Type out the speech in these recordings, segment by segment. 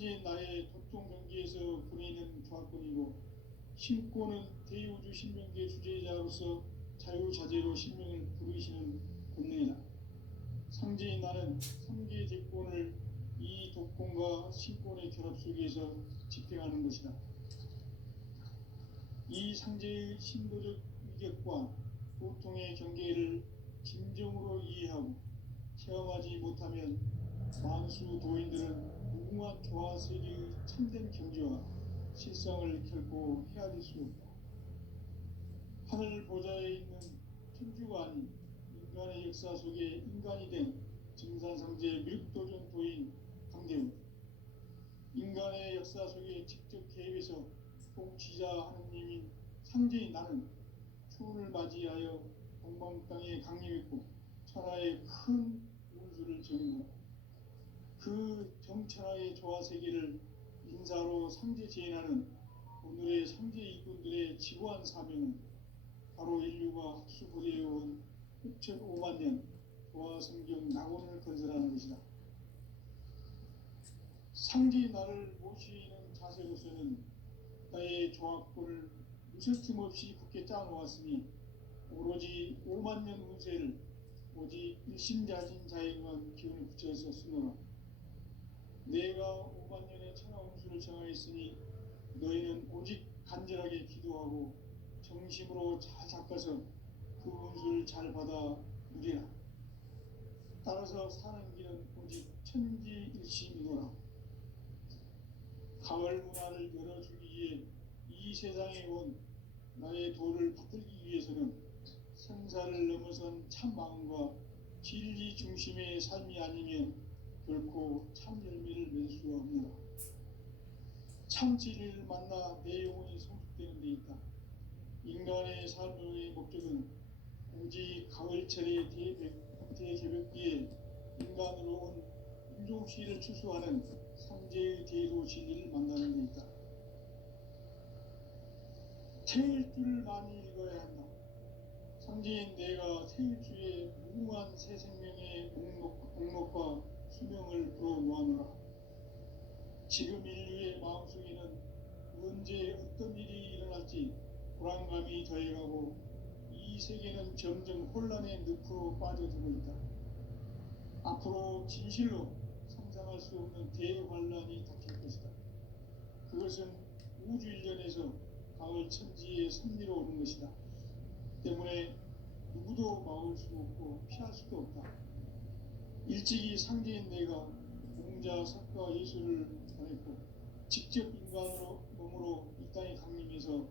상제인 나의 도통 경기에서 보내는 조합권이고, 신권은 대우주 신명계 주제자로서 자유자재로 신명을 부르시는 권능이다. 상제인 나는 3개 대권을 이 독권과 신권의 결합 속에서 집행하는 것이다. 이 상제의 신도적 위격과 도통의 경계를 진정으로 이해하고 체험하지 못하면 만수 도인들은 무궁한 조화세계의 참된 경지와 실상을 결코 헤아릴 수 없다. 하늘 보좌에 있는 천주가 아닌 인간의 역사 속에 인간이 된 증산상제 밀도전 도인 강대우, 인간의 역사 속에 직접 개입해서 통치자 하느님인 상제인 나는 추운을 맞이하여 동방 땅에 강림했고 천하의 큰 운수를 정했노라. 그 정천하의 조화세계를 인사로 상제 제인하는 오늘의 상제 일꾼들의 지구한 사명은 바로 인류가 학수부대해온 6,500만 년 조화성경 낙원을 건설하는 것이다. 상제인 나를 모시는 자세로서는 나의 조합권을 무설침 없이 굳게 짜놓았으니 오로지 5만 년 운세를 오직 일심자진 자에게만 기운을 붙여서 쓰노라. 내가 5만 년의 천하 운수를 정하였으니 너희는 오직 간절하게 기도하고 정심으로 잘 닦아서 그 운수를 잘 받아 누리라. 따라서 사는 길은 오직 천지일심이노라. 가을 문화를 열어주기 위해 이 세상에 온 나의 도를 받들기 위해서는 생사를 넘어선 참 마음과 진리 중심의 삶이 아니면 결코 참 열매를 맺을 수가 없노라. 참 진리를 만나 내 영혼이 성숙되는 데 있다. 인간의 삶의 목적은 오직 가을철의 대개벽기에 인간으로 온 인종시를 추수하는 상제의 대도 진리를 만나는 데 있다. 태일주를 많이 읽어야 한다. 상제인 내가 태일주의 무궁한 새 생명의 목록과 수명을 불어놓아노라. 지금 인류의 마음속에는 언제 어떤 일이 일어날지 불안감이 더해가고 이 세계는 점점 혼란의 늪으로 빠져들고 있다. 앞으로 진실로 상상할 수 없는 대환란이 닥칠 것이다. 그것은 우주 일련에서 가을 천지의 섭리로 오는 것이다. 때문에 누구도 막을 수 없고 피할 수도 없다. 일찍이 상제인 내가 공자, 석가, 예수를 전했고 직접 인간으로 몸으로 이 땅에 강림해서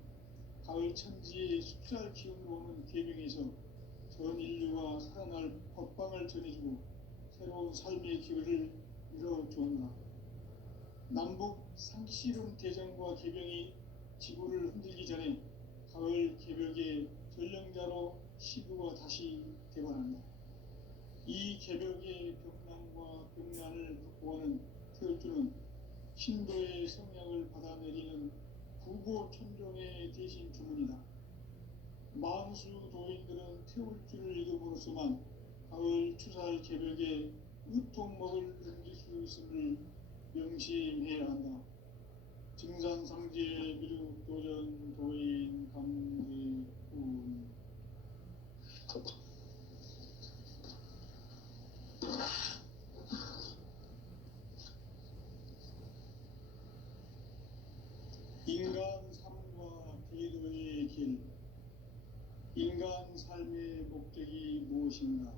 가을 천지의 숫살 기운으로 오는 계명에서 전 인류가 살아날 법방을 전해주고 새로운 삶의 기회를 이뤄주었노라. 남북 상시론 대전과 개병이 지구를 흔들기 전에 가을 개벽의 전령자로 시부가 다시 되관한다. 이 개벽의 벽난과 벽난을 극복하는 태울주는 신도의 성량을 받아내리는 구고천종의 대신 주문이다. 만수 도인들은 태울주를 읽음으로써만 가을 추살 개벽에 의통목을 넘길 수 있음을 명심해야 한다. 증산상제 미륵도전 도인 강대훈. 인간 삶과 대도의 길. 인간 삶의 목적이 무엇인가?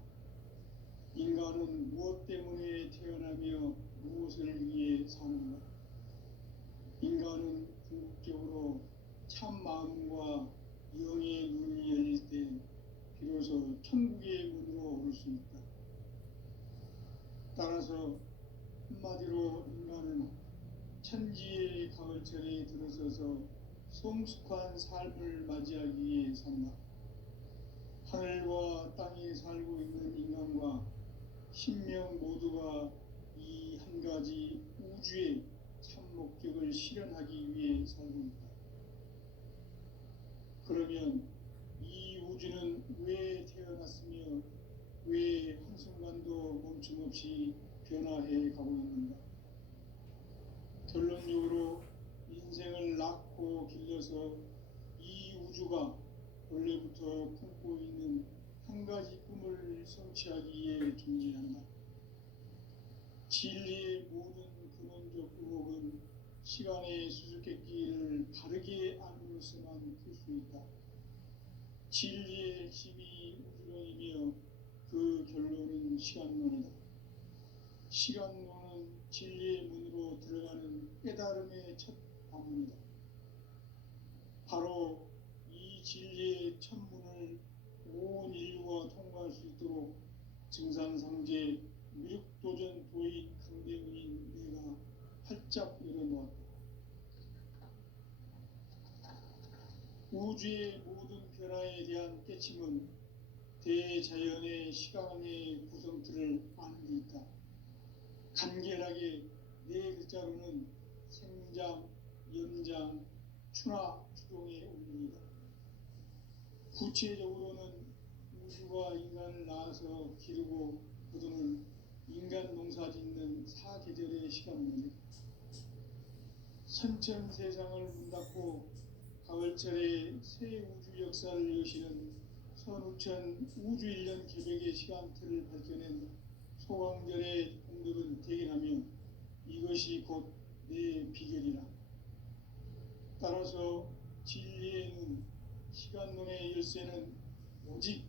인간은 무엇 때문에 태어나며 무엇을 위해 사는가? 인간은 궁극적으로 참 마음과 영의 눈이 열릴 때 비로소 천국의 문으로 올 수 있다. 따라서 한마디로 인간은 천지의 가을철에 들어서서 성숙한 삶을 맞이하기 위해 산다. 하늘과 땅에 살고 있는 인간과 신명 모두가 이 한 가지 우주의 참 목적을 실현하기 위해 살고 있다. 그러면 이 우주는 왜 태어났으며 왜 한순간도 멈춤없이 변화해 가고 있는가? 결론적으로 인생을 낳고 길러서 이 우주가 원래부터 품고 있는 한 가지 꿈을 성취하기 위해 존재한다. 진리의 모든 근원적 의혹은 시간의 수수께끼를 바르게 알므로서만 풀 수 있다. 진리의 핵심이 우주론이며 그 결론은 시간론이다. 시간론은 진리의 문으로 들어가는 깨달음의 첫 방문이다. 바로 이 진리의 첫 문을 온 인류가 통과할 수 있도록 증산상제 미륵도전 도인 강대문인 내가 활짝 열어놓았다. 우주의 모든 변화에 대한 깨침은 대자연의 시간의 구성틀을 아는 데 있다. 간결하게 네 글자로는 생장, 연장, 추나 추동의 원리이다. 구체적으로는 우주가 인간을 낳아서 기르고 거두는 인간 농사 짓는 사계절의 시간입니다. 선천세상을 문 닫고 가을철에 새 우주 역사를 여시는 선우천 우주일년 개벽의 시간틀을 밝혀낸 소강절의 공덕은 대견하며 이것이 곧 내 비결이라. 따라서 진리의 눈, 시간론의 열쇠는 오직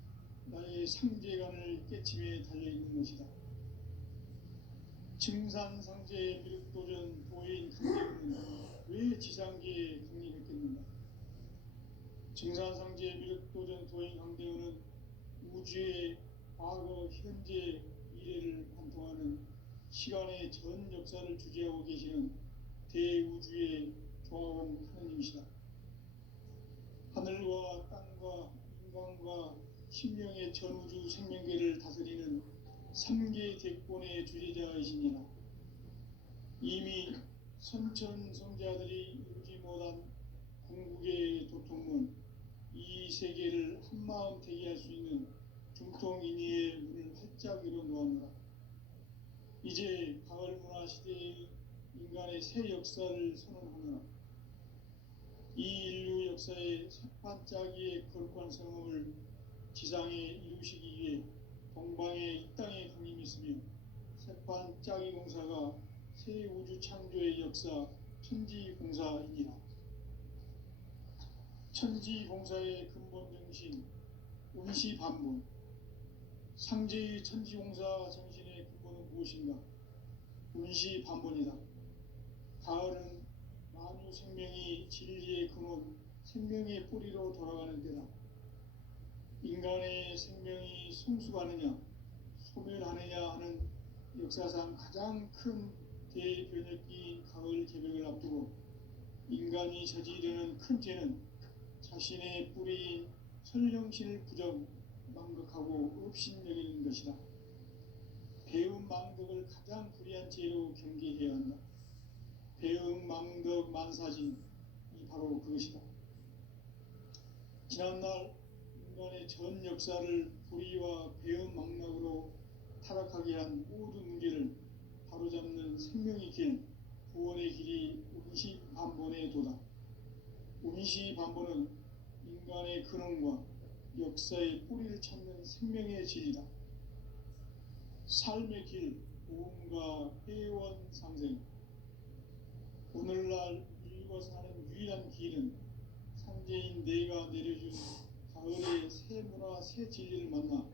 나의 상제관을 깨침에 달려있는 것이다. 증산상제의 미륵도전 도인 강대문은 왜 지상계에 강림했겠는가? 증산상제의 미륵도전 도인 강대문은 우주의 과거, 현재, 미래를 관통하는 시간의 전 역사를 주재하고 계시는 대우주의 조화원 하느님이시다. 하늘과 땅과 인간과 신명의 전우주 생명계를 다스리는 3계 대권의 주재자이시니라. 이미 선천성자들이 이루지 못한 궁극의 도통문, 이 세계를 한마음 대기할 수 있는 중통인의의 문을 활짝 열어놓았노라. 이제 가을 문화 시대의 인간의 새 역사를 선언하노라. 이 인류 역사의 새반짝이의 거룩한 성음을 지상에 이루시기 위해 동방의 이 땅에 강림했으며 새반짝이 공사가 새 우주 창조의 역사 천지공사이니라. 천지공사의 근본 정신 운시반본. 상제의 천지공사 정신의 근본은 무엇인가? 운시반본이다. 가을은 만유 생명이 진리의 근원, 생명의 뿌리로 돌아가는 때다. 인간의 생명이 성숙하느냐, 소멸하느냐 하는 역사상 가장 큰 대변혁기인 가을 개벽을 앞두고 인간이 저지르는 큰 죄는 자신의 뿌리인 설령신을 부정, 망극하고 업신여기는 것이다. 배움 망덕을 가장 불의한 죄로 경계해야 한다. 배움 망덕 만사진이 바로 그것이다. 지난날 인간의 전 역사를 불의와 배움 망락으로 타락하게 한 모든 문제를 바로잡는 생명의 길, 구원의 길이 운시반본의 도다. 운시반본은 인간의 근원과 역사의 뿌리를 찾는 생명의 진리다. 삶의 길, 보험과 회원 상생. 오늘날 인류가 사는 유일한 길은 상제인 내가 내려준 가을의 새 문화, 새 진리를 만나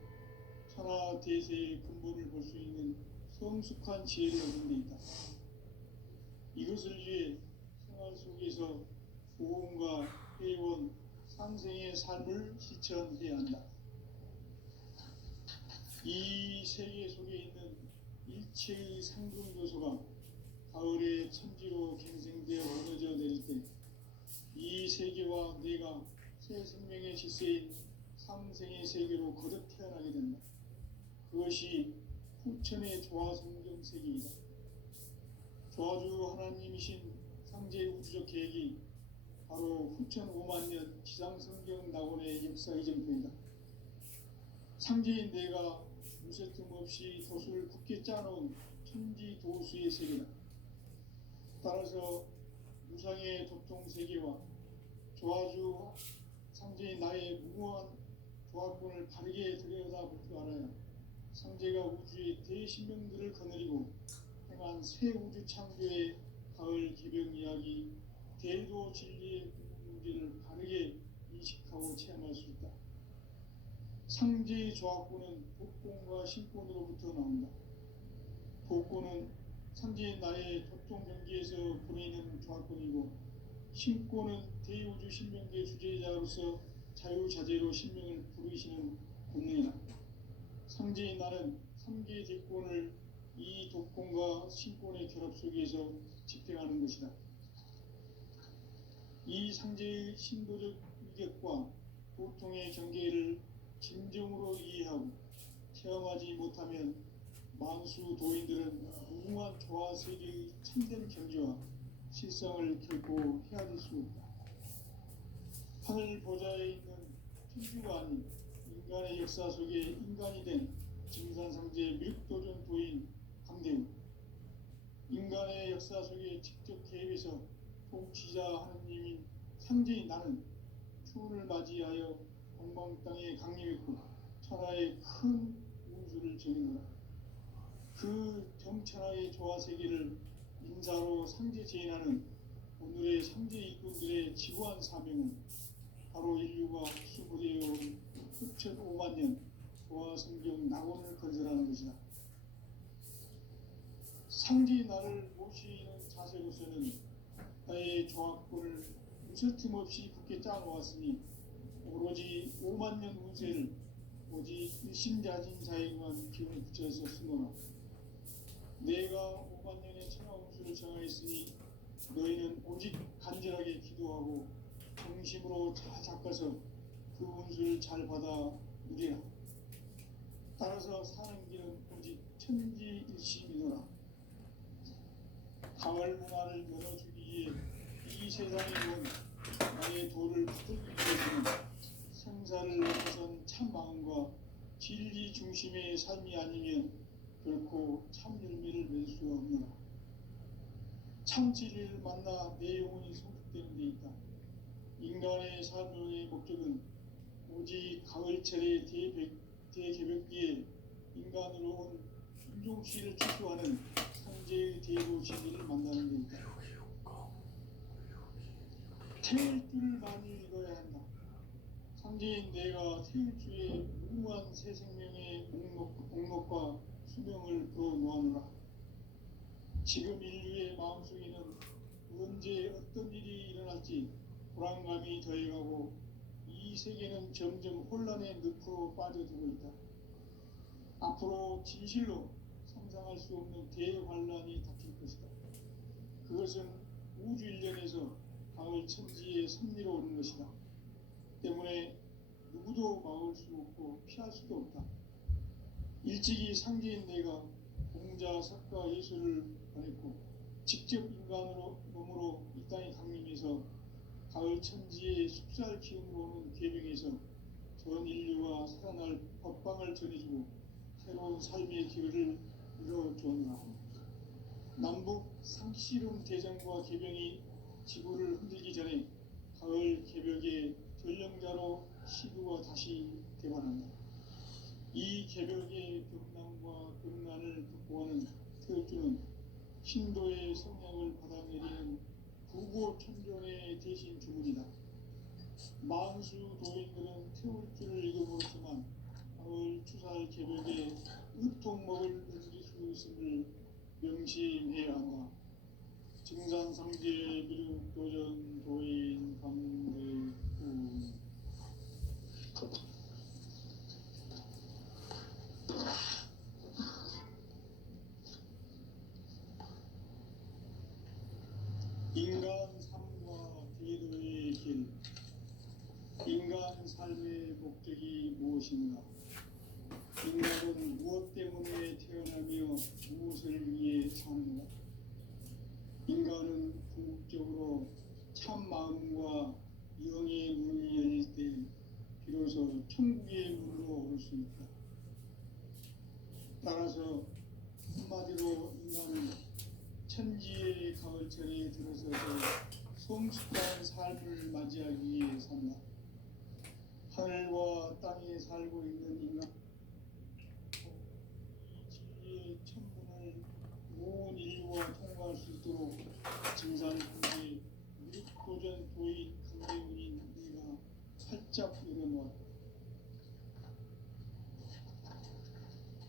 천하 대세의 근본을 볼 수 있는 성숙한 지혜를 얻는 데 있다. 이것을 위해 생활 속에서 보험과 회원, 상생의 삶을 실천해야 한다. 이 세계 속에 있는 일체의 상금 요소가 가을의 천지로 갱생되어 무너져 내릴 때 이 세계와 내가 새 생명의 질서인 상생의 세계로 거듭 태어나게 된다. 그것이 후천의 조화성경 세계이다. 조화주 하나님이신 상제 우주적 계획이 바로 후천 5만년 지상성경 낙원의 역사 이정표이다. 상제인 내가 무쇠 틈 없이 도수를 굳게 짜놓은 천지 도수의 세계다. 따라서 무상의 도통 세계와 조화주 상제인 나의 무모한 조화권을 바르게 들여다볼 줄 알아야 상제가 우주의 대신명들을 거느리고 행한 새 우주 창조의 가을 개벽 이야기, 대도 진리의 문제를 바르게 인식하고 체험할 수 있다. 상제의 조화권은 복권과 신권으로부터 나온다. 복권은 상제인 나의 도통 경계에서 보내는 조화권이고, 신권은 대우주 신명계 주제자로서 자유자재로 신명을 부르시는 본능이다. 상제인 나는 3개의 대권을 이 독권과 신권의 결합 속에서 집행하는 것이다. 이 상제의 신도적 위격과 보통의 경계를 진정으로 이해하고 체험하지 못하면 만수 도인들은 무궁한 조화 세계의 참된 경지와 실상을 결코 헤아릴 수 없다. 하늘 보좌에 있는 천주가 아닌 인간의 역사 속에 인간이 된 증산상제 밀도전 도인 강대우, 인간의 역사 속에 직접 개입해서 통치자 하느님인 상제인 나는 추운을 맞이하여 동방 땅에 강림했고 천하의 큰 운수를 정해노라. 그 경천하의 조화 세계를 인사로 상제 제인하는 오늘의 상제 일꾼들의 지구한 사명은 바로 인류가 수부되어 흡천 5만 년 조화 성경 낙원을 건설하는 것이다. 상제의 나를 모시는 자세로서는 나의 조화권을 무설틈 없이 굳게 짜놓았으니 오로지 5만 년 운세를 오직 일심자진 자에게만 기운을 붙여서 쓰노라. 내가 5만 년의 천하 운수를 정하였으니 너희는 오직 간절하게 기도하고 정심으로 잘 닦아서 그 운수를 잘 받아 누리라. 따라서 사는 길은 오직 천지일심이노라. 가을 문화를 열어주기 위해 이 세상에 온 나의 도를 붙들기 위해서는 생사를 넘어선 참 마음과 진리 중심의 삶이 아니면 결코 참 열매를 맺을 수 없노라. 참 진리를 만나 내 영혼이 성숙되는 데 있다. 인간의 삶의 목적은 오직 가을철의 대개벽기에 인간으로 온 인종시를 추구하는 상제의 대도 진리를 만나는 데 있다. 태일 줄을 많이 읽어야 한다. 상제인 내가 태일주의 무궁한 새 생명의 목록과 수명을 풀어놓아노라. 지금 인류의 마음속에는 언제 어떤 일이 일어날지 불안감이 더해가고 이 세계는 점점 혼란의 늪으로 빠져들고 있다. 앞으로 진실로 상상할 수 없는 대환란이 닥칠 것이다. 그것은 우주 일련에서 가을 천지의 섭리로 오는 것이다. 때문에 누구도 막을 수 없고 피할 수도 없다. 일찍이 상제인 내가 공자, 석가, 예수를 보냈고 직접 인간으로 몸으로 이 땅에 강림해서 가을 천지의 숲살 기운으로 오는 계명에서 전 인류가 살아날 법방을 전해주고 새로운 삶의 기회를 이뤄주었노라. 남북 상씨름 대전과 개병이 지구를 흔들기 전에 가을 개벽의 전령자로 시구가 다시 되관한다. 이 개벽의 벽난과 벽난을 극복하는 태극주는 신도의 성향을 받아내리는 구고천존의 대신 주문이다. 만수 도인들은 태울주를 읽어보았지만 가을 추살 개벽에 으통먹을 넘길 수 있음을 명심해야 한다. 증산상제 미륵도전 도인 강대우. 인간 삶과 대도의 길. 인간 삶의 목적이 무엇인가? 인간은 무엇 때문에 태어나며 무엇을 위해 사는가? 인간은 궁극적으로 참 마음과 영의 문이 열릴 때 비로소 천국의 문으로 올 수 있다. 따라서 한마디로 인간은 천지의 가을철에 들어서서 성숙한 삶을 맞이하기 위해 산다. 하늘과 땅에 살고 있는 인간, 이 진리의 천문을 온 인류와 통과할 수 있도록 증산상계 미륵도전 도인 강대훈인 네가 활짝 열어놓았다.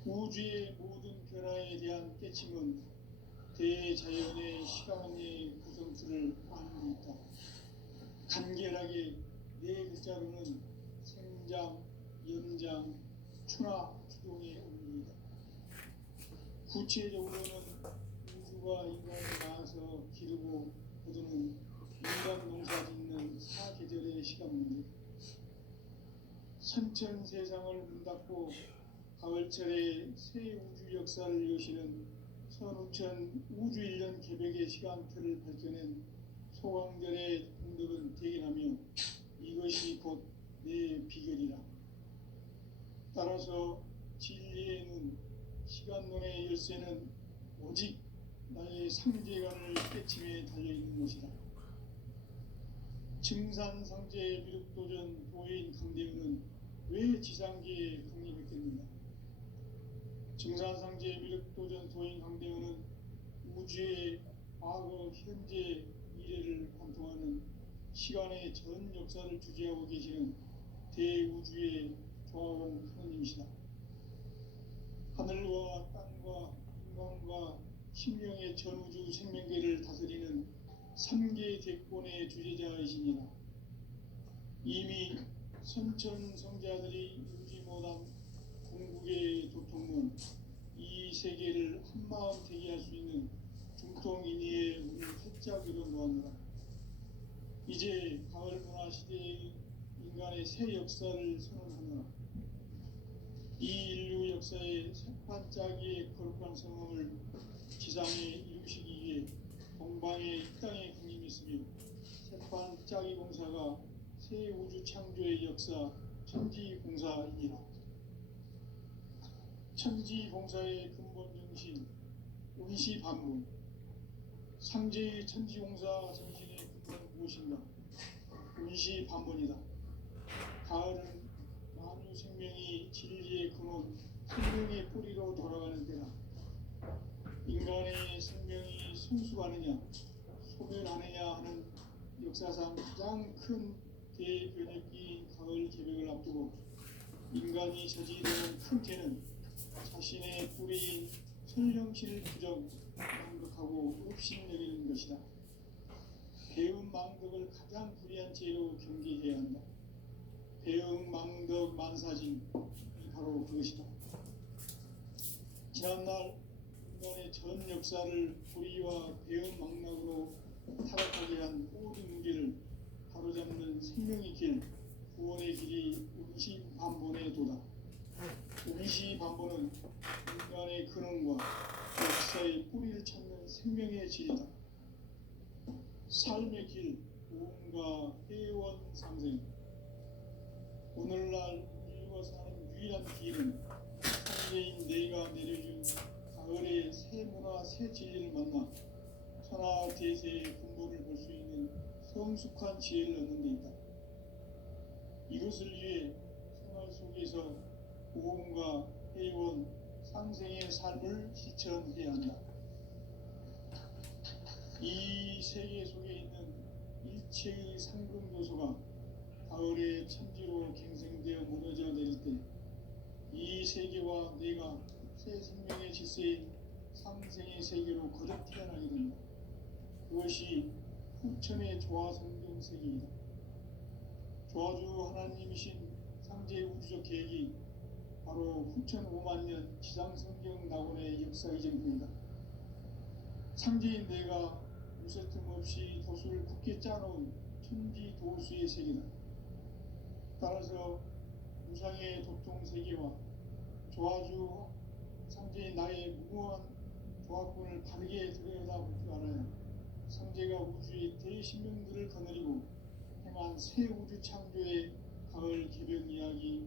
우주의 모든 변화에 대한 깨침은 대자연의 시간의 구성수를 아는 데 있다. 간결하게 네 글자로는 생장, 연장, 추나 추동의 의미이다. 구체적으로는 우주가 인간을 낳아서 기르고 거두는 인간 농사 짓는 사계절의 시간 문제, 선천 세상을 문 닫고 가을철에 새 우주 역사를 여시는 선우천 우주 1년 개벽의 시간표를 밝혀낸 소강전의 공덕은 대견하며 이것이 곧 내 비결이라. 따라서 진리의 눈, 시간론의 열쇠는 오직 나의 상제관을 깨침에 달려있는 것이다. 증산상제 미륵도전 도인 강대훈은 왜 지상계에 강림했겠는가? 증산상제 미륵도전 도인 강대훈은 우주의 과거, 현재, 미래를 관통하는 시간의 전 역사를 주재하고 계시는 대우주의 조화원 하느님이시다. 하늘과 땅과 인간과 신명의 전우주 생명계를 다스리는 3계 대권의 주제자이시니라. 이미 선천성자들이 이루지 못한 궁극의 도통론, 이 세계를 한마음 되게 할 수 있는 중통인의의 문을 활짝 열어놓았노라. 이제 가을 문화 시대의 인간의 새 역사를 선언하노라. 이 인류 역사의 새반짝이의 거룩한 성공을 지상에 이루시기 위해 동방의 이 땅에 강림했으며 새반짝이 공사가 새 우주 창조의 역사 천지공사이니라. 천지공사의 근본 정신 운시반문, 상제의 천지공사 정신의 근본은 무엇인가? 운시반문이다. 가을은 만유 생명이 진리의 근원, 생명의 뿌리로 돌아가는 때다. 인간의 생명이 성숙하느냐, 소멸하느냐 하는 역사상 가장 큰 대변혁기인 가을 개벽을 앞두고 인간이 저지르는 큰 죄는 자신의 뿌리인 설령실을 부정망덕하고 없신여기는 것이다. 배은망덕을 가장 불의한 죄로 경계해야 한다. 배은망덕 만사진이 바로 그것이다. 지난날 인간의 전 역사를 불의와 배은망락으로 타락하게 한 모든 문제를 바로잡는 생명의 길, 구원의 길이 운시반본의 도다. 운시반본은 인간의 근원과 역사의 뿌리를 찾는 생명의 질이다. 삶의 길, 무언가 회원 상생. 오늘날 인류가 사는 유일한 길은 상제인 내가 내려준 가을의 새 문화, 새 진리를 만나 천하 대세의 근본을 볼 수 있는 성숙한 지혜를 얻는 데 있다. 이것을 위해 생활 속에서 모험과 회원, 상생의 삶을 실천해야 한다. 이 세계 속에 있는 일체의 상금 요소가 가을의 천지로 갱생되어 무너져 내릴 때 이 세계와 내가 새 생명의 질서인 상생의 세계로 거듭 태어나게 된다. 그것이 후천의 조화성경 세계이다. 조화주 하나님이신 상제 우주적 계획이 바로 후천 5만 년 지상성경 낙원의 역사의 전부이다. 상제인 내가 무쇠 틈 없이 도수를 굳게 짜놓은 천지 도수의 세계다. 따라서 무상의 도통 세계와 조화주 상제인 나의 무모한 조합군을 바르게 들여다볼 줄 알아야 상제가 우주의 대신명들을 거느리고 행한 새 우주 창조의 가을 개벽 이야기,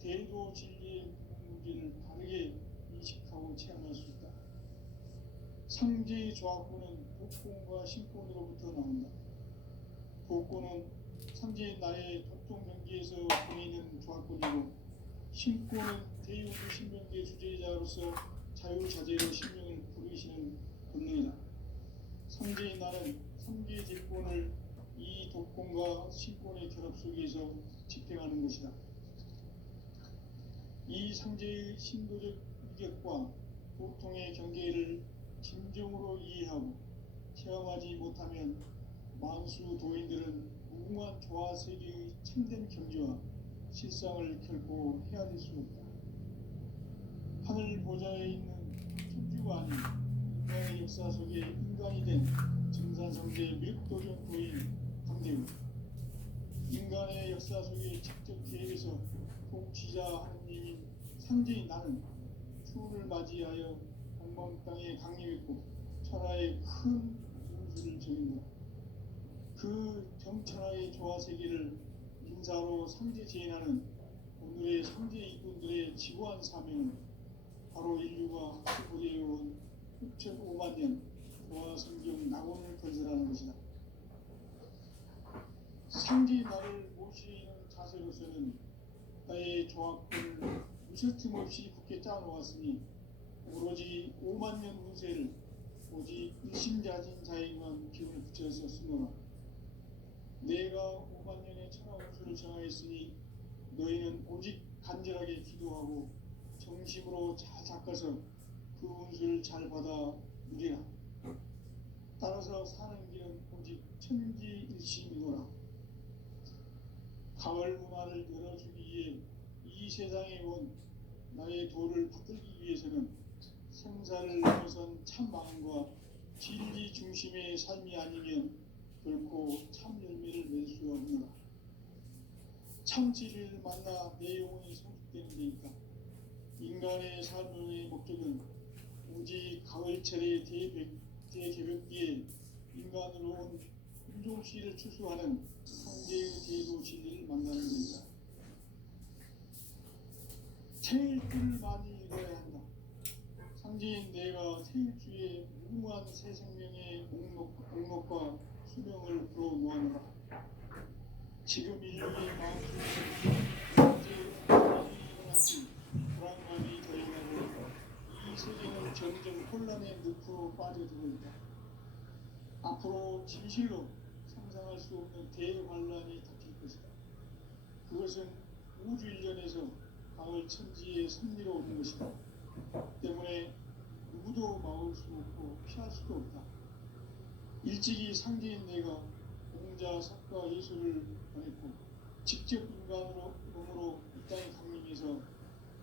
대도 진리의 문제를 바르게 인식하고 체험할 수 있다. 상제의 조합구는 복권과 신권으로부터 나온다. 복권은 상제의 나의 도통 경기에서 보이는 조합권이고, 신권은 대의원주 신명기의 주제자로서 자유자재로 신명을 부르시는 본능이다. 상제의 나는 3개의 제권을 이 독권과 신권의 결합 속에서 집행하는 것이다. 이 상제의 신도적 위격과 보통의 경계를 진정으로 이해하고 체험하지 못하면 만수 도인들은 무궁한 조화 세계의 참된 경지와 실상을 결코 헤아릴 수 없다. 하늘 보좌에 있는 천주가 아닌 인간의 역사 속에 인간이 된 증산상제의 밀도적 도인 강대우, 인간의 역사 속에 직접 계획해서 통치자 하느님인 상제인 나는 추운을 맞이하여 동방 땅에 강림했고 천하의 큰 운수를 정인다. 그 정천하의 조화 세계를 인사로 상제 제인하는 오늘의 상제 이군들의 지구한 사명은 바로 인류가 수고되어온 6,500만 년 조화 성경 낙원을 건설하는 것이다. 상제 나를 모시는 자세로서는 나의 조합을 무쇠틈 없이 굳게 짜놓았으니 오로지 5만 년 운세를 오직 일심자진 자에게만 기운을 붙여서 쓰노라. 내가 5만 년의 천하 운수를 정하였으니 너희는 오직 간절하게 기도하고 정심으로 잘 닦아서 그 운수를 잘 받아 누리라. 따라서 사는 길은 오직 천지일심이노라. 가을 문화를 열어주기 위해 이 세상에 온 나의 도를 받들기 위해서는 생사를 넘어선 참 마음과 진리 중심의 삶이 아니면 결코 참 열매를 낼 수 없노라. 참 진리를 만나 내 영혼이 성숙되는 데니까 인간의 삶의 목적은 오직 가을철의 대개벽기에 인간으로 온 인종씨를 추수하는 상제의 대도 진리를 만나는 것이다. 태일주를 많이 읽어야 한다. 상제인 내가 태일주의 무궁한 새 생명의 목록과 수명을 불어놓아노라. 지금 인류의 마음속에 현재 일어났지 불안감이 더해가고 이 세계는 점점 혼란의 늪으로 빠져들고 있다. 앞으로 진실로 상상할 수 없는 대환란이 닥칠 것이다. 그것은 우주 일련에서 가을 천지의 섭리로 오는 것이다. 때문에 누구도 막을 수 없고 피할 수도 없다. 일찍이 상제인 내가 공자, 석가, 예수를 보냈고 직접 인간으로 몸으로 이 땅에 강림해서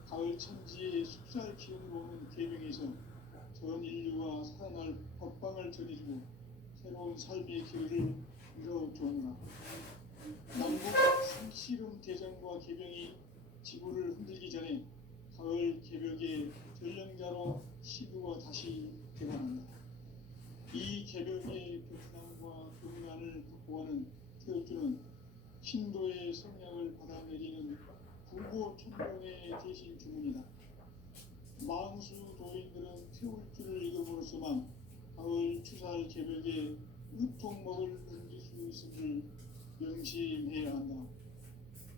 가을 천지의 숲살 기운으로 오는 계명에서 전 인류가 살아날 법방을 전해주고 새로운 삶의 기회를 이뤄주었노라. 남북 삼씨름 대전과 개병이 지구를 흔들기 전에 가을 개벽의 전령자로 시구가 다시 되어간다. 이 개벽의 베트남과 동난을 바꿔가는 태울주는 신도의 성량을 받아내리는 불고 천공의 대신 주문이다. 망수 도인들은 태울주를 읽음으로써만 가을 추살 개벽에 으통먹을 던질 수 있음을 명심해야 한다.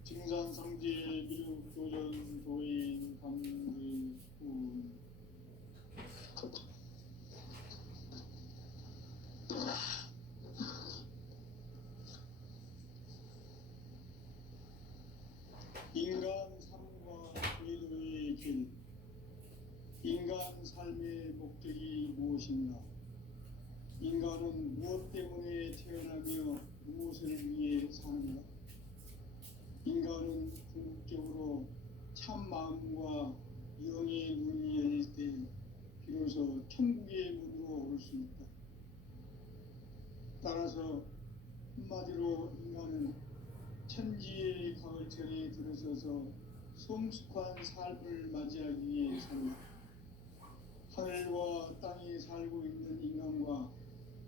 증산상제 미륵 도전 도인 강의군 인간 삶과 궤도의 길. 인간 삶의 목적이 무엇인가? 인간은 무엇 때문에 태어나며 무엇을 위해 사는가? 인간은 궁극적으로 참 마음과 영의 눈이 열릴 때 비로소 천국의 문으로 오를 수 있다. 따라서 한마디로 인간은 천지의 가을철에 들어서서 성숙한 삶을 맞이하기 위해 산다. 하늘과 땅에 살고 있는 인간과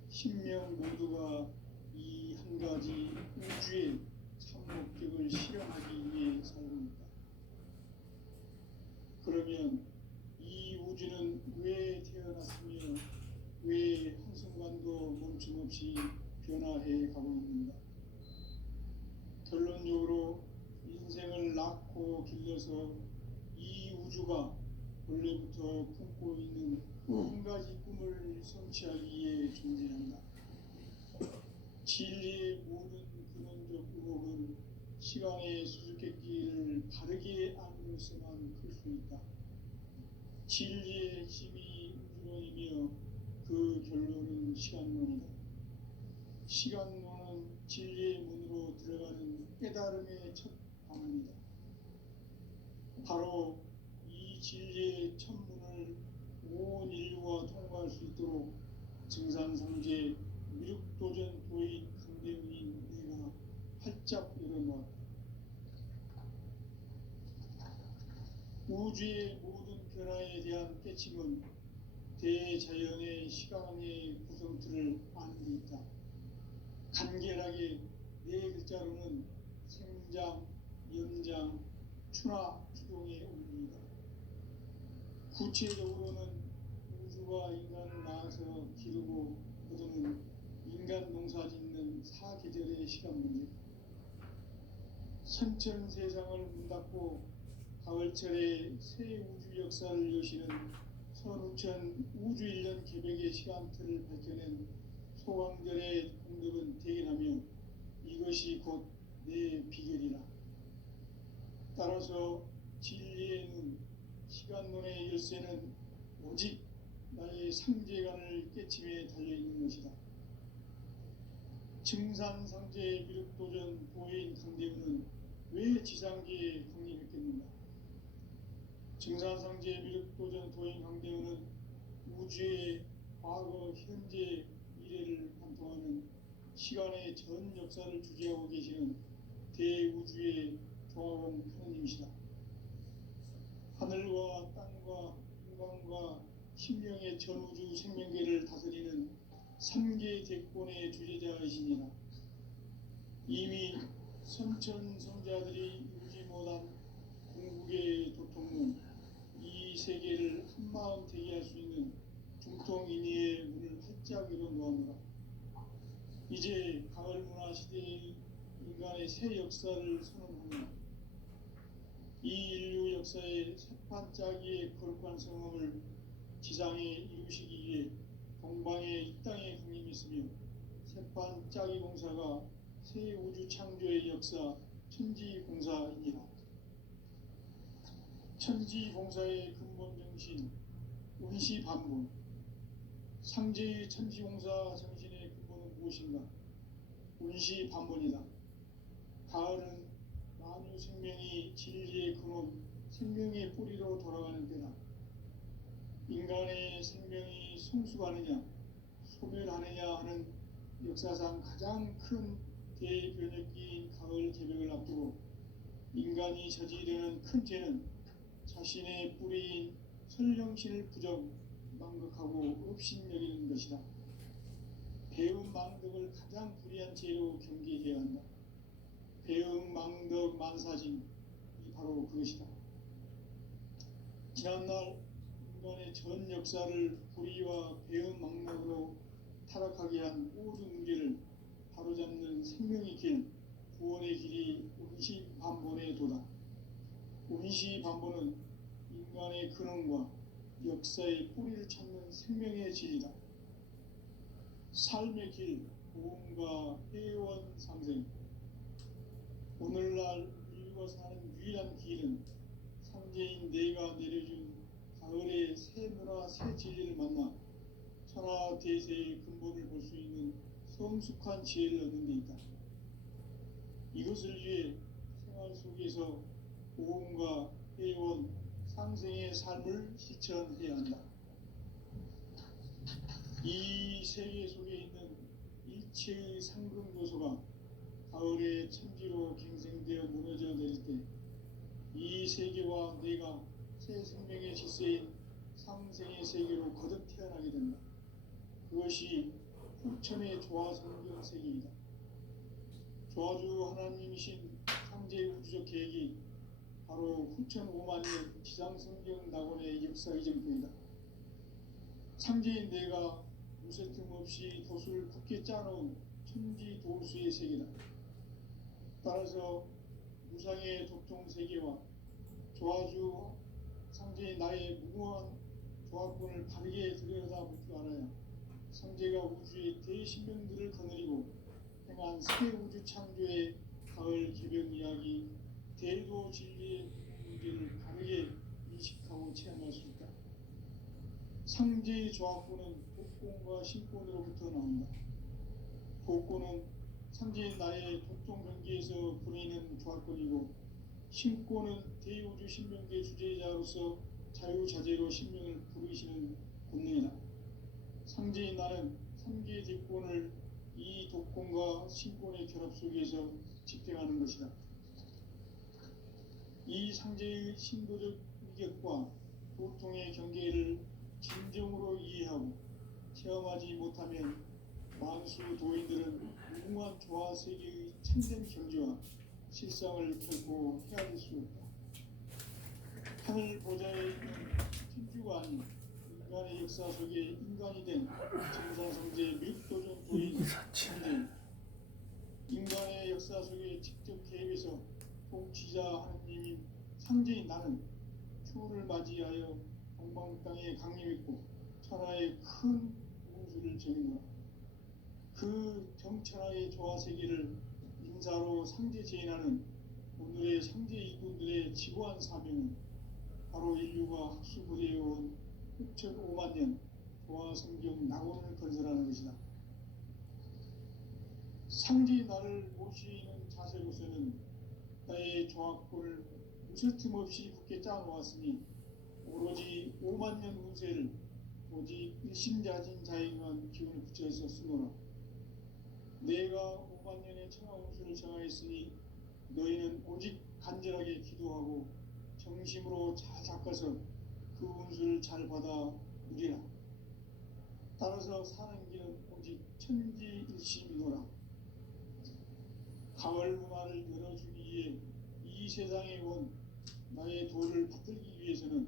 신명 모두가 이 한 가지 우주의 참 목적을 실현하기 위해 살고 있다. 그러면 이 우주는 왜 태어났으며 끊임없이 변화해 가고 있는다. 결론적으로 인생을 낳고 길러서 이 우주가 원래부터 품고 있는 한 가지 꿈을 성취하기 위해 존재한다. 진리의 모든 근원적 의혹은 시간의 수수께끼를 바르게 알므로서만 풀 수 있다. 진리의 핵심이 우주론이며 그 결론은 시간론이다. 시간론은 진리의 문으로 들어가는 깨달음의 첫 방문이다. 바로 이 진리의 첫 문을 온 인류가 통과할 수 있도록 증산상제 미륵도전 도인 강대훈인 내가 활짝 열어놓았다. 우주의 모든 변화에 대한 깨침은 대자연의 시간의 구성틀을 아는 데 있다. 간결하게 네 글자로는 생장, 연장, 추나 추동의 원리이다. 구체적으로는 우주가 인간을 낳아서 기르고 거두는 인간 농사 짓는 사계절의 시간 문제, 선천 세상을 문 닫고 가을철에 새 우주 역사를 여시는 선우천 우주 1년 개백의 시간틀을 밝혀낸 소강절의 공덕은 대견하며 이것이 곧 내 비결이라. 따라서 진리의 눈, 시간론의 열쇠는 오직 나의 상제관을 깨침에 달려있는 것이다. 증산상제 미륵도전 도인 강대훈은 왜 지상계에 강림했겠는가? 증산상제 미륵도전 도인 강대훈은 우주의 과거, 현재, 미래를 관통하는 시간의 전 역사를 주재하고 계시는 대우주의 조화원 하느님이시다. 하늘과 땅과 인간과 신명의 전우주 생명계를 다스리는 3계 대권의 주제자이시니라. 이미 선천성자들이 이루지 못한 궁극의 도통문, 이 세계를 한마음 되게 할 수 있는 중통인의의 문을 활짝 열어놓았노라. 이제 가을 문화 시대의 인간의 새 역사를 선언하며 이 인류 역사의 새반짝이의 거룩한 성험을 지상에 이루시기 위해 동방의 이 땅에 강림했으며 새반짝이 공사가 새 우주 창조의 역사 천지공사이니라. 천지공사의 근본 정신 운시반본, 상제의 천지공사 정신의 근본은 무엇인가? 운시반본이다. 가을은 만유 생명이 진리의 근원, 생명의 뿌리로 돌아가는 때다. 인간의 생명이 성숙하느냐, 소멸하느냐 하는 역사상 가장 큰 대변혁기인 가을 개벽을 앞두고 인간이 저지르는 큰 죄는 자신의 뿌리인 설령신을 부정, 망각하고 업신여기는 것이다. 배움 망덕을 가장 불의한 죄로 경계해야 한다. 배움 망덕 만사징이 바로 그것이다. 지난날 인간의 전 역사를 불의와 배움 망덕으로 타락하게 한 모든 문제를 바로잡는 생명의 길, 구원의 길이 운시반본의 도다. 운시반본은 인간의 근원과 역사의 뿌리를 찾는 생명의 진리다. 삶의 길, 보험과 회원 상생. 오늘날 인류가 사는 유일한 길은 상제인 내가 내려준 가을의 새 문화, 새 진리를 만나 천하 대세의 근본을 볼 수 있는 성숙한 지혜를 얻는 데 있다. 이것을 위해 생활 속에서 보험과 회원, 상생의 삶을 실천해야 한다. 이 세계 속에 있는 일체의 상급 요소가 가을의 천지로 갱생되어 무너져 내릴 때 이 세계와 내가 새 생명의 질서인 상생의 세계로 거듭 태어나게 된다. 그것이 후천의 조화성경 세계이다. 조화주 하나님이신 상제 우주적 계획이 바로 후천 5만 년 지상성경 낙원의 역사 이정표이다. 상제인 내가 무쇠틈 없이 돛을 굳게 짜놓은 천지 도수의 세계다. 따라서 무상의 도통 세계와 조화주 상제의 나의 무궁한 조합권을 바르게 들여다볼 줄 알아야 상제가 우주의 대신명들을 거느리고 행한 새 우주 창조의 가을 개변 이야기, 대도 진리의 문제를 바르게 인식하고 체험할 수 있다. 상제의 조합권은 복권과 신권으로부터 나온다. 복권은 상제의 나의 도통 경계에서 보내는 조합권이고, 신권은 대우주 신명계 주제자로서 자유자재로 신명을 부르시는 권능이다. 상제의 나는 3개의 대권을 이 독권과 신권의 결합 속에서 집행하는 것이다. 이 상제의 신도적 위격과 도통의 경계를 진정으로 이해하고 체험하지 못하면 만수 도인들은 무궁한 조화 세계의 참된 경지와 실상을 결코 헤아릴 수 없다. 하늘 보좌에 있는 천주가 아닌 인간의 역사 속에 인간이 된 정산성제 및도전 도인 상제, 인간의 역사 속에 직접 개입해서 통치자 하느님인 상제인 나는 추후를 맞이하여 동방 땅에 강림했고 천하의 큰 우주를 정의하라. 그 정천하의 조화 세계를 인사로 상제 제인하는 오늘의 상제 일꾼들의 지고한 사명은 바로 인류가 학수부대해온 6,5만 년 조화 성경 낙원을 건설하는 것이다. 상제의 나를 모시는 자세로서는 나의 조합권을 무쇠틈 없이 굳게 짜놓았으니 오로지 5만 년 운세를 오직 일심자진 자에게만 기운을 붙여서 쓰노라. 내가 5만 년의 청하 운수를 정하였으니 너희는 오직 간절하게 기도하고 정심으로 잘 닦아서 그 운수를 잘 받아 누리라. 따라서 사는 길은 오직 천지일심이노라. 가을 문화를 열어주기 위해 이 세상에 온 나의 도를 받들기 위해서는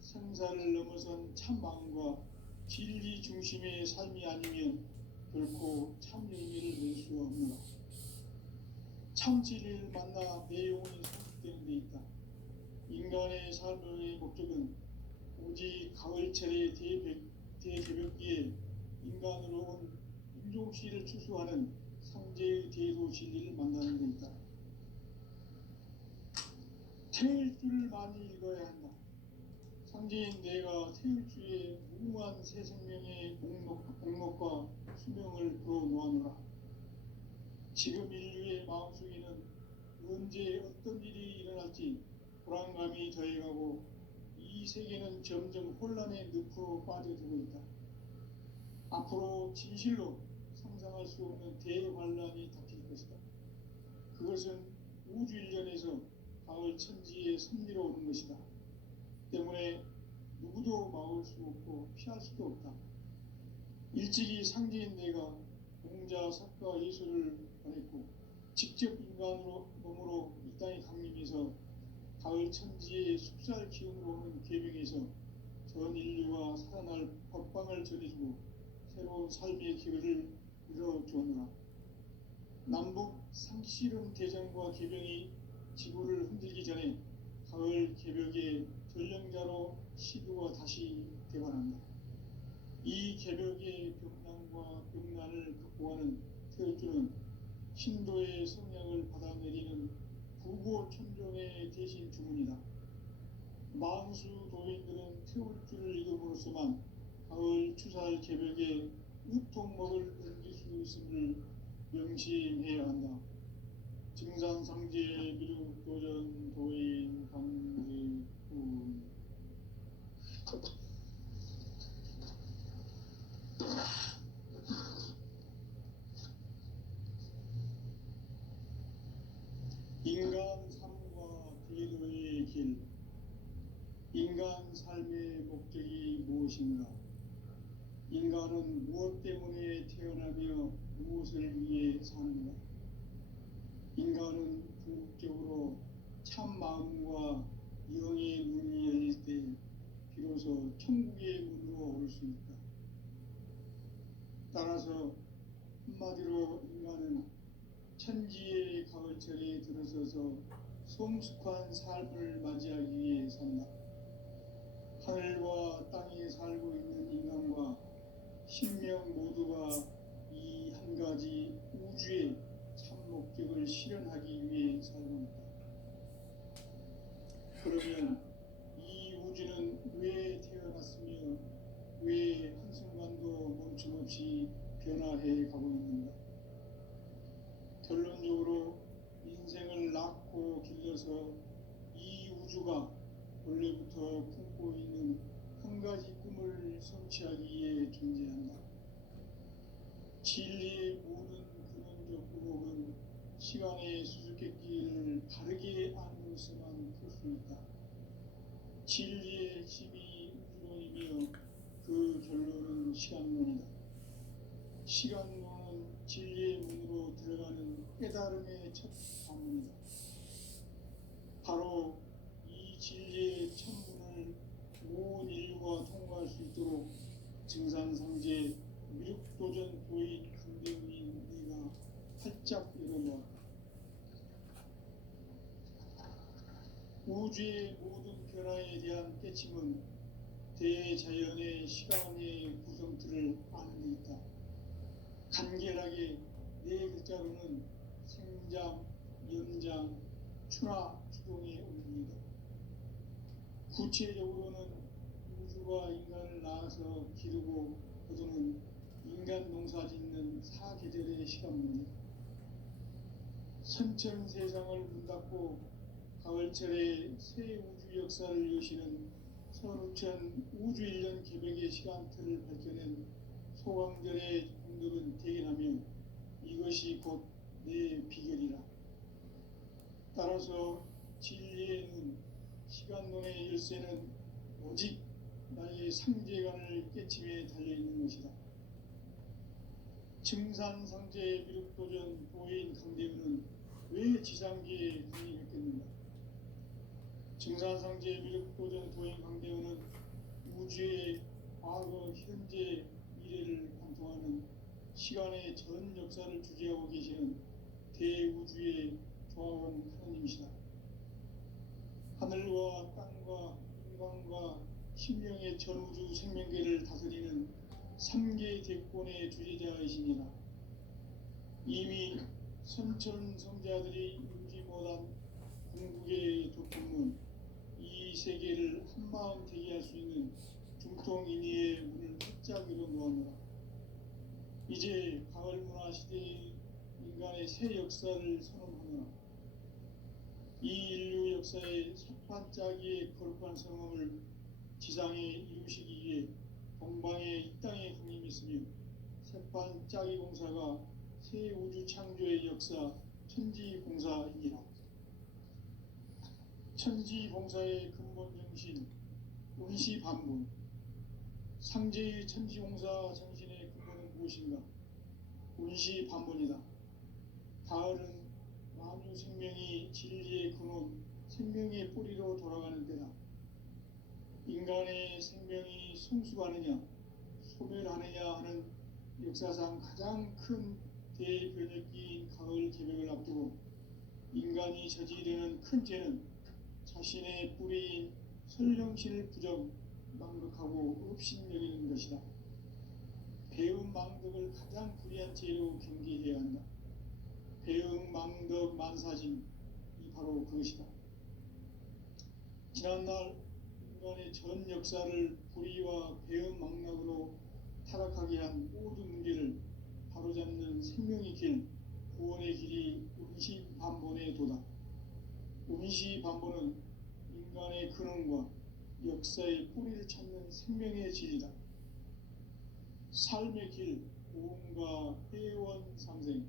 생사를 넘어선 참 마음과 진리 중심의 삶이 아니면 결코 참 의미를 낼 수 없노라. 참 진리를 만나 내 영혼이 성숙되는 데 있다. 인간의 삶의 목적은 오직 가을철의 대개벽기에 인간으로 온 인종씨를 추수하는 상제의 대도 진리를 만나는 데 있다. 태일주를 많이 읽어야 한다. 상제인 내가 태일주의 무궁한 새 생명의 목록과 수명을 풀어놓아노라. 지금 인류의 마음속에는 언제 어떤 일이 일어날지 불안감이 더해가고 이 세계는 점점 혼란의 늪으로 빠져들고 있다. 앞으로 진실로 상상할 수 없는 대환란이 닥칠 것이다. 그것은 우주 일련에서 가을 천지에 섭리로 오는 것이다. 때문에 누구도 막을 수 없고 피할 수도 없다. 일찍이 상제인 내가 공자, 석가, 예수를 보냈고 직접 인간으로 몸으로 이 땅에 강림해서 가을 천지의 숲살 기운으로 오는 계명에서 전 인류가 살아날 법방을 전해주고 새로운 삶의 기회를 이뤄주었노라. 남북 상실은 대전과 계병이 지구를 흔들기 전에 가을 개벽의 전령자로 시두가 다시 대관한다. 이 개벽의 병난과 병난을 극복하는 태울주는 신도의 성량을 받아내리는 부고천종의 대신 주문이다. 만수 도인들은 태울주를 읽음으로써만 가을 추살 개벽에 우통목을 옮길 수 있음을 명심해야 한다. 증산상제 미륵도전 도인 강제군 인간 삶과 대도의 길. 인간 삶의 목적이 무엇인가? 인간은 무엇 때문에 태어나며 무엇을 위해 사는가? 인간은 궁극적으로 참 마음과 영의 눈이 열릴 때 비로소 천국의 문으로 올 수 있다. 따라서 한마디로 인간은 천지의 가을철에 들어서서 성숙한 삶을 맞이하기 위해 산다. 하늘과 땅에 살고 있는 인간과 신명 모두가 이 한 가지 우주의 참 목적을 실현하기 위해 살고 있다. 그러면 이 우주는 왜 태어났으며 왜 한순간도 멈춤없이 변화해 가고 있는가? 결론적으로 인생을 낳고 길러서 이 우주가 원래부터 품고 있는 한 가지 꿈을 성취하기 위해 존재한다. 진리의 모든 근원적 의혹은 시간의 수수께끼를 바르게 알면서만 풀 수 있다. 진리의 핵심이 우주론이며 그 결론은 시간론이다. 시간론은 진리의 문으로 들어가는 깨달음의 첫 관문이다. 바로 이 진리의 천문을 온 인류가 통과할 수 있도록 증산상제 미륵도전 도인 강대훈인 네가 활짝 열어놓았다. 우주의 모든 변화에 대한 깨침은 대자연의 시간의 구성틀을 아는 데 있다. 간결하게 네 글자로는 생장, 연장, 추나 추동의 원리이다. 구체적으로는 우주가 인간을 낳아서 기르고 거두는 인간 농사 짓는 사계절의 시간문이다. 선천 세상을 문 닫고 가을철에 새 우주 역사를 여시는 선우천 우주 1년 개벽의 시간틀을 밝혀낸 소강절의 공덕은 대견하며 이것이 곧 내 비결이라. 따라서 진리의 눈, 시간론의 열쇠는 오직 나의 상제관을 깨침에 달려있는 것이다. 증산상제 미륵도전 도인 강대훈은 왜 지상계에 군림했겠는가? 증산상제 미륵도전 도인 강대훈은 우주의 과거, 현재, 미래를 관통하는 시간의 전 역사를 주재하고 계시는 대우주의 조화원 하나님이시다. 하늘과 땅과 인간과 신명의 전우주 생명계를 다스리는 3계 대권의 주재자이시니라. 이미 선천성자들이 이루지 못한 궁극의 조통문, 이 세계를 한마음 되게 할 수 있는 중통인의의 문을 활짝 열어놓았노라. 이제 가을문화 시대의 인간의 새 역사를 선언하노라. 이 인류 역사의 첫 반짝이의 거룩한 성함을 지상에 이루시기 위해 동방에 이 땅에 강림했으며 새반짝이 공사가 새 우주 창조의 역사 천지봉사이니라. 천지봉사의 근본 정신 운시반문, 상제의 천지봉사 정신의 근본은 무엇인가? 운시반문이다. 가을은 만유 생명이 진리의 근원, 생명의 뿌리로 돌아가는 때다. 인간의 생명이 성숙하느냐, 소멸하느냐 하는 역사상 가장 큰 대변혁기인 가을 개벽을 앞두고 인간이 저지르는 큰 죄는 자신의 뿌리인 설령신을 부정, 망극하고 업신여기는 것이다. 배움 망덕을 가장 불의한 죄로 경계해야 한다. 배움 망덕 만사진이 바로 그것이다. 지난날 인간의 전 역사를 불의와 배움 망락으로 타락하게 한 모든 문제를 바로잡는 생명의 길, 구원의 길이 운시반본의 도다. 운시반본은 인간의 근원과 역사의 뿌리를 찾는 생명의 진리다. 삶의 길, 고음과 회원 상생.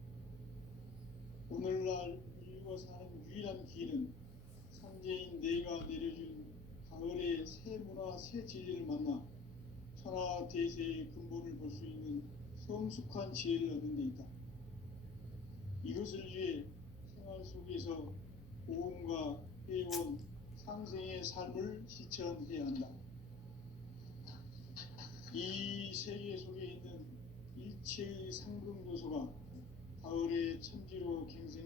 오늘날 인류가 사는 유일한 길은 상제인 내가 내려준 가을의 새 문화, 새 진리를 만나 천하 대세의 근본을 볼 수 있는 성숙한 지혜를 얻는 데 있다. 이것을 위해 생활 속에서 고음과 회원, 상생의 삶을 실천해야 한다. 이 세계 속에 있는 이체의 상금 요소가 가을의 천지로 갱생